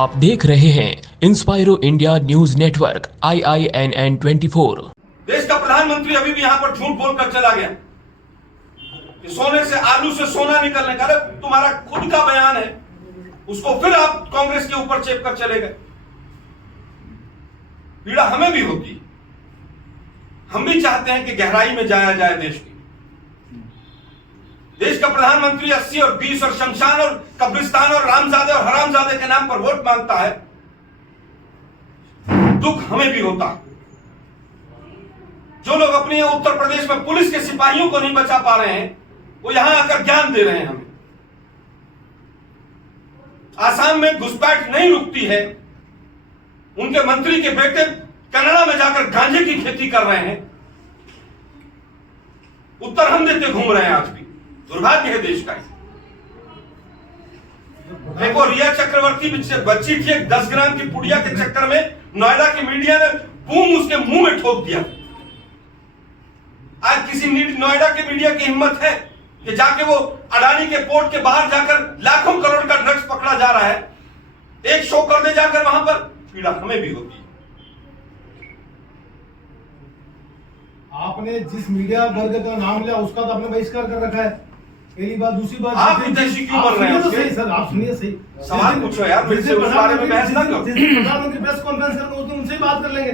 आप देख रहे हैं इंस्पायरो इंडिया न्यूज नेटवर्क IINN 24। देश का प्रधानमंत्री अभी भी यहाँ पर झूठ बोलकर चला गया कि सोने से आलू से सोना निकलने का। तुम्हारा खुद का बयान है, उसको फिर आप कांग्रेस के ऊपर चेप कर चले गए। पीड़ा हमें भी होती है, हम भी चाहते हैं कि गहराई में जाया जाए देश की। देश का प्रधानमंत्री 80 और 20 और शमशान और कब्रिस्तान और रामजादे और हरामजादे के नाम पर वोट मांगता है। दुख हमें भी होता है। जो लोग अपने उत्तर प्रदेश में पुलिस के सिपाहियों को नहीं बचा पा रहे हैं, वो यहां आकर ज्ञान दे रहे हैं हमें। आसाम में घुसपैठ नहीं रुकती है, उनके मंत्री के बेटे कनाडा में जाकर गांजे की खेती कर रहे हैं। उत्तर हम देते घूम रहे हैं। आज भी दुर्भाग्य है देश का। देखो, रिया चक्रवर्ती बच्ची थी, 10 ग्राम की पुड़िया के चक्कर में नोएडा की मीडिया ने बूम उसके मुंह में ठोक दिया। आज किसी नोएडा के मीडिया की हिम्मत है कि जाके वो अडानी के पोर्ट के बाहर जाकर लाखों करोड़ का ड्रग्स पकड़ा जा रहा है, एक शो कर दे जाकर वहां पर। पीड़ा हमें भी होती है। आपने जिस मीडिया वर्ग का नाम लिया उसका तो आपने बहिष्कार कर रखा है, पहली बात। दूसरी बात, आप हितैषी क्यों बन रहे हैं? तो सही सर, आप सुनिए सही। सवाल पूछो यार, फिर से उस बारे में बहस ना करो। प्रधानमंत्री प्रेस कॉन्फ्रेंस करेंगे उस दिन उनसे ही बात कर लेंगे।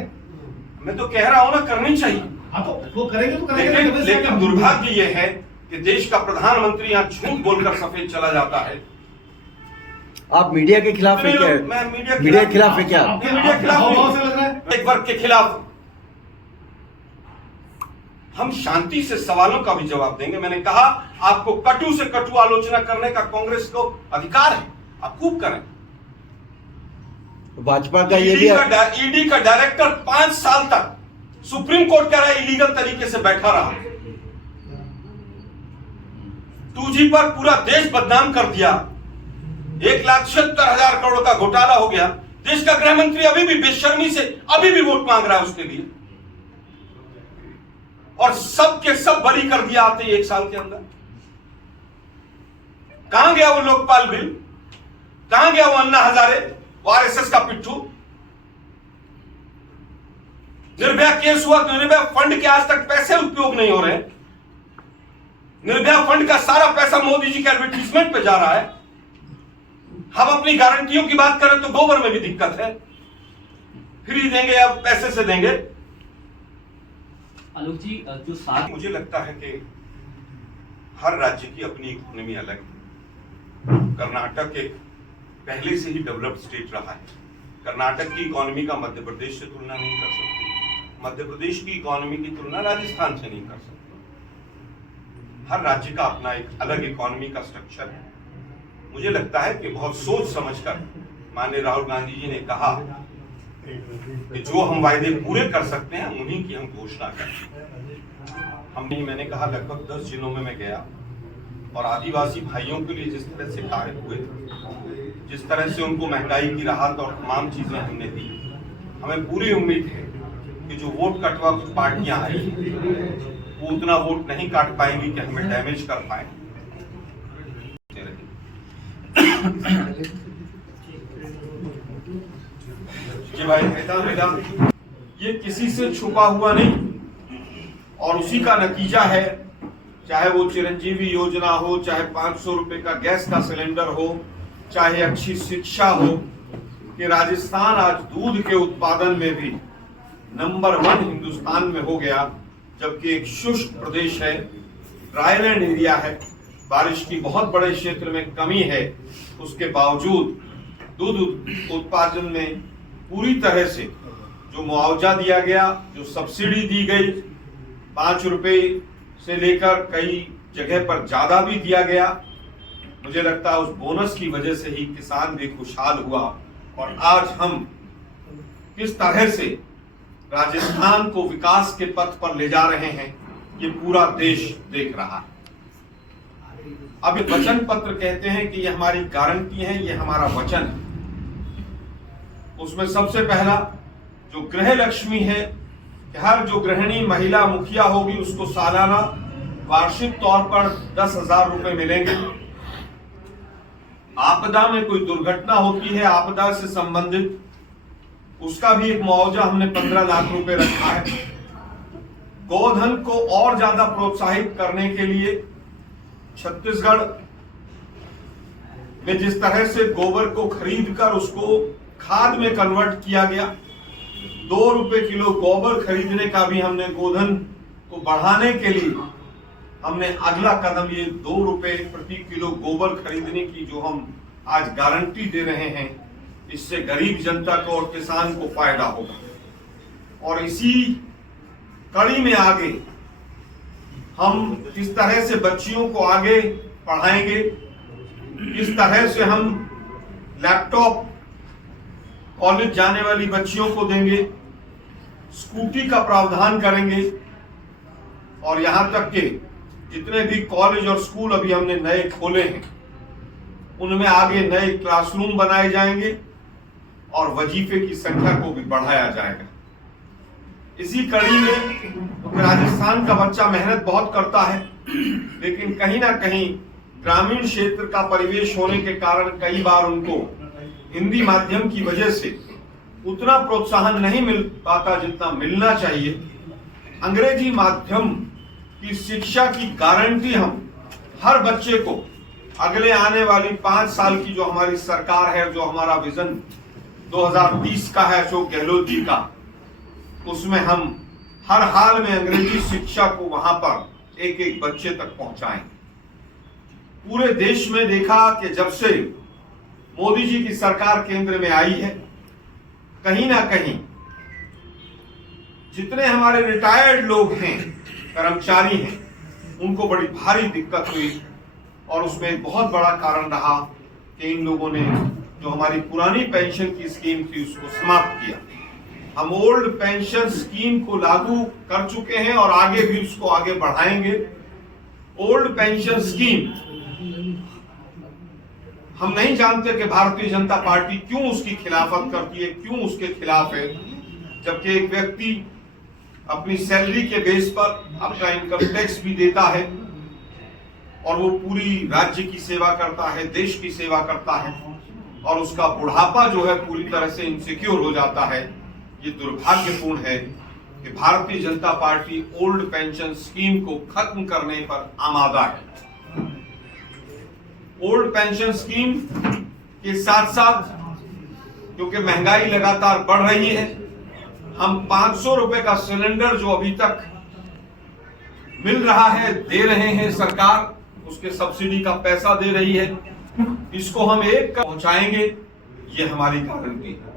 मैं तो कह रहा हूं ना, करनी चाहिए। हाँ तो वो करेंगे तो करेंगे। लेकिन दुर्भाग्य ये है कि देश का प्रधानमंत्री यहाँ झूठ बोलकर सफेद चला जाता है। आप मीडिया के खिलाफ है क्या? मैं मीडिया के खिलाफ है क्या? मीडिया के खिलाफ से लग रहा है, एक वर्ग के खिलाफ। हम शांति से सवालों का भी जवाब देंगे। मैंने कहा, आपको कटु से कटु आलोचना करने का कांग्रेस को अधिकार है, आप खूब करें। भाजपा का ये भी ईडी का डायरेक्टर 5 साल तक सुप्रीम कोर्ट कह रहा है इलीगल तरीके से बैठा रहा। 2G पर पूरा देश बदनाम कर दिया। 1,76,000 करोड़ का घोटाला हो गया। देश का गृह मंत्री अभी भी बेशर्मी से अभी भी वोट मांग रहा है उसके लिए, और सब के सब बरी कर दिया आते ही 1 साल के अंदर। कहां गया वो लोकपाल बिल? कहां गया वो अन्ना हजारे, वो RSS का पिट्ठू? निर्भया केस हुआ तो निर्भया फंड के आज तक पैसे उपयोग नहीं हो रहे। निर्भया फंड का सारा पैसा मोदी जी के एडवर्टीजमेंट पे जा रहा है। हम अपनी गारंटियों की बात करें तो गोबर में भी दिक्कत है। फ्री देंगे या पैसे से देंगे? आलोक जी, जो साथ मुझे लगता है कि हर राज्य की अपनी इकोनॉमी अलग है। कर्नाटक एक पहले से ही डेवलप्ड स्टेट रहा है। कर्नाटक की इकोनॉमी का मध्य प्रदेश से तुलना नहीं कर सकते, मध्य प्रदेश की इकोनॉमी की तुलना राजस्थान से नहीं कर सकते। हर राज्य का अपना एक अलग इकोनॉमी का स्ट्रक्चर है। मुझे लगता है कि बहुत सोच समझकर माननीय राहुल गांधी जी ने कहा कि जो हम वायदे पूरे कर सकते हैं उन्हीं की हम घोषणा करें। मैंने कहा, लगभग 10 जिलों में मैं गया और आदिवासी भाइयों के लिए जिस तरह से कार्य हुए, जिस तरह से उनको महंगाई की राहत और तमाम चीजें हमने दी, हमें पूरी उम्मीद है कि जो वोट कटवा कुछ पार्टियां आई वो उतना वोट नहीं काट पाएंगी कि हमें डैमेज कर पाए। जी भाई, मैदान ये किसी से छुपा हुआ नहीं, और उसी का नतीजा है, चाहे वो चिरंजीवी योजना हो, चाहे 500 रुपए का गैस का सिलेंडर हो, चाहे अच्छी शिक्षा हो, कि राजस्थान आज दूध के उत्पादन में भी नंबर 1 हिंदुस्तान में हो गया, जबकि एक शुष्क प्रदेश है, ड्राईलैंड एरिया है, बारिश की बहुत बड़े क्षेत्र में कमी है। उसके बावजूद दूध उत्पादन में पूरी तरह से जो मुआवजा दिया गया, जो सब्सिडी दी गई, 5 रुपए से लेकर कई जगह पर ज्यादा भी दिया गया, मुझे लगता है उस बोनस की वजह से ही किसान भी खुशहाल हुआ। और आज हम किस तरह से राजस्थान को विकास के पथ पर ले जा रहे हैं, ये पूरा देश देख रहा है। अब वचन पत्र कहते हैं कि ये हमारी गारंटी है, ये हमारा वचन है। उसमें सबसे पहला जो गृह लक्ष्मी है कि हर जो गृहिणी महिला मुखिया होगी उसको सालाना वार्षिक तौर पर 10,000 रुपए मिलेंगे। आपदा में कोई दुर्घटना होती है, आपदा से संबंधित, उसका भी एक मुआवजा हमने 15 लाख रुपए रखा है। गोधन को और ज्यादा प्रोत्साहित करने के लिए छत्तीसगढ़ में जिस तरह से गोबर को खरीद कर उसको खाद में कन्वर्ट किया गया, 2 रुपए किलो गोबर खरीदने का भी हमने गोधन को बढ़ाने के लिए हमने अगला कदम ये 2 रुपए प्रति किलो गोबर खरीदने की जो हम आज गारंटी दे रहे हैं, इससे गरीब जनता को और किसान को फायदा होगा। और इसी कड़ी में आगे हम किस तरह से बच्चियों को आगे पढ़ाएंगे, किस तरह से हम लैपटॉप कॉलेज जाने वाली बच्चियों को देंगे, स्कूटी का प्रावधान करेंगे, और यहां तक के जितने भी कॉलेज और स्कूल अभी हमने नए खोले हैं उनमें आगे नए क्लासरूम बनाए जाएंगे और वजीफे की संख्या को भी बढ़ाया जाएगा। इसी कड़ी में राजस्थान का बच्चा मेहनत बहुत करता है, लेकिन कहीं ना कहीं ग्रामीण क्षेत्र का परिवेश होने के कारण कई बार उनको हिंदी माध्यम की वजह से उतना प्रोत्साहन नहीं मिल पाता जितना मिलना चाहिए। अंग्रेजी माध्यम की शिक्षा की गारंटी हम हर बच्चे को अगले आने वाली 5 साल की जो हमारी सरकार है, जो हमारा विजन 2030 का है अशोक गहलोत जी का, उसमें हम हर हाल में अंग्रेजी शिक्षा को वहां पर एक एक बच्चे तक पहुंचाएं। पूरे देश में देखा कि जब से मोदी जी की सरकार केंद्र में आई है, कहीं ना कहीं जितने हमारे रिटायर्ड लोग हैं, कर्मचारी हैं, उनको बड़ी भारी दिक्कत हुई। और उसमें एक बहुत बड़ा कारण रहा कि इन लोगों ने जो हमारी पुरानी पेंशन की स्कीम थी उसको समाप्त किया। हम ओल्ड पेंशन स्कीम को लागू कर चुके हैं और आगे भी उसको आगे बढ़ाएंगे। ओल्ड पेंशन स्कीम हम नहीं जानते कि भारतीय जनता पार्टी क्यों उसकी खिलाफत करती है, क्यों उसके खिलाफ है, जबकि एक व्यक्ति अपनी सैलरी के बेस पर अपना इनकम टैक्स भी देता है और वो पूरी राज्य की सेवा करता है, देश की सेवा करता है, और उसका बुढ़ापा जो है पूरी तरह से इनसिक्योर हो जाता है। ये दुर्भाग्यपूर्ण है कि Bharatiya Janata party old pension scheme को खत्म करने पर आमादा है। ओल्ड पेंशन स्कीम के साथ साथ क्योंकि महंगाई लगातार बढ़ रही है, हम 500 रुपए का सिलेंडर जो अभी तक मिल रहा है, दे रहे हैं, सरकार उसके सब्सिडी का पैसा दे रही है, इसको हम एक का पहुंचाएंगे, ये हमारी गारंटी है।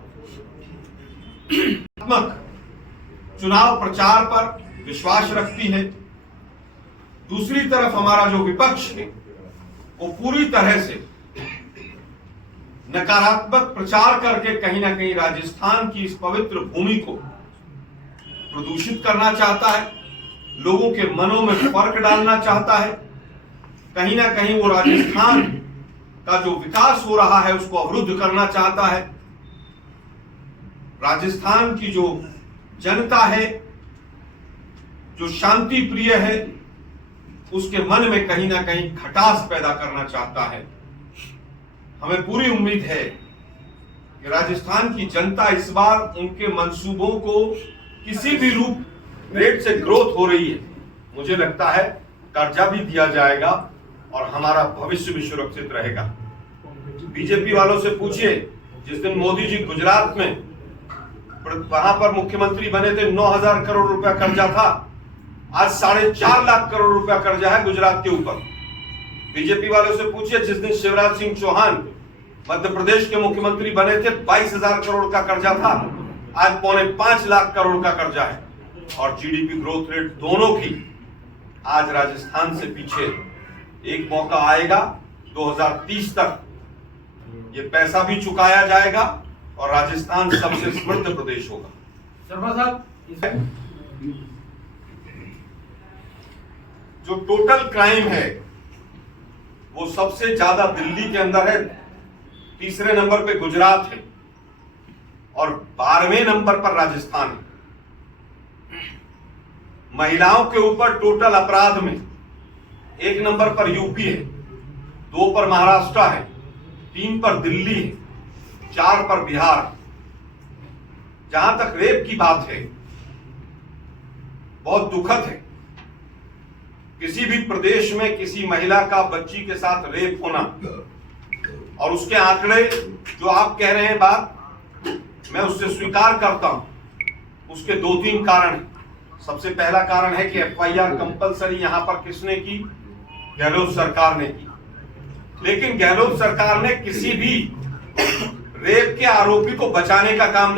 चुनाव प्रचार पर विश्वास रखती है। दूसरी तरफ हमारा जो विपक्ष है वो पूरी तरह से नकारात्मक प्रचार करके कहीं ना कहीं राजस्थान की इस पवित्र भूमि को प्रदूषित करना चाहता है, लोगों के मनों में फर्क डालना चाहता है। कहीं ना कहीं वो राजस्थान का जो विकास हो रहा है उसको अवरुद्ध करना चाहता है। राजस्थान की जो जनता है, जो शांति प्रिय है, उसके मन में कहीं ना कहीं खटास पैदा करना चाहता है। हमें पूरी उम्मीद है कि राजस्थान की जनता इस बार उनके मंसूबों को किसी भी रूप रेट से ग्रोथ हो रही है, मुझे लगता है कर्जा भी दिया जाएगा और हमारा भविष्य भी सुरक्षित रहेगा। बीजेपी वालों से पूछिए, जिस दिन मोदी जी गुजरात में वहां पर मुख्यमंत्री बने थे, 9,000 करोड़ रुपया कर्जा था, आज 4.5 लाख करोड़ रुपया कर्जा है गुजरात के ऊपर। बीजेपी वालों से पूछिए, जिस दिन शिवराज सिंह चौहान मध्य प्रदेश के मुख्यमंत्री बने थे, 22,000 करोड़ का कर्जा था, आज 4.5 लाख करोड़ का कर्जा है। और जीडीपी ग्रोथ रेट दोनों की आज राजस्थान से पीछे। एक मौका आएगा 2030 तक ये पैसा भी चुकाया जाएगा और राजस्थान सबसे समृद्ध प्रदेश होगा। शर्मा साहब, जो टोटल क्राइम है वो सबसे ज्यादा दिल्ली के अंदर है, तीसरे नंबर पे गुजरात है और 12वें नंबर पर राजस्थान है। महिलाओं के ऊपर टोटल अपराध में 1 नंबर पर यूपी है, 2 पर महाराष्ट्र है, 3 पर दिल्ली, 4 पर बिहार। जहां तक रेप की बात है, बहुत दुखद है। किसी भी प्रदेश में किसी महिला का बच्ची के साथ रेप होना, और उसके आंकड़े जो आप कह रहे हैं बात, मैं उससे स्वीकार करता हूं। उसके 2-3 कारण हैं। सबसे पहला कारण है कि एफआईआर कंपलसरी यहां पर किसने की? गहलोत सरकार ने की। लेकिन गहलोत सरकार ने किसी भी रेप के आरोपी को बचाने का काम नहीं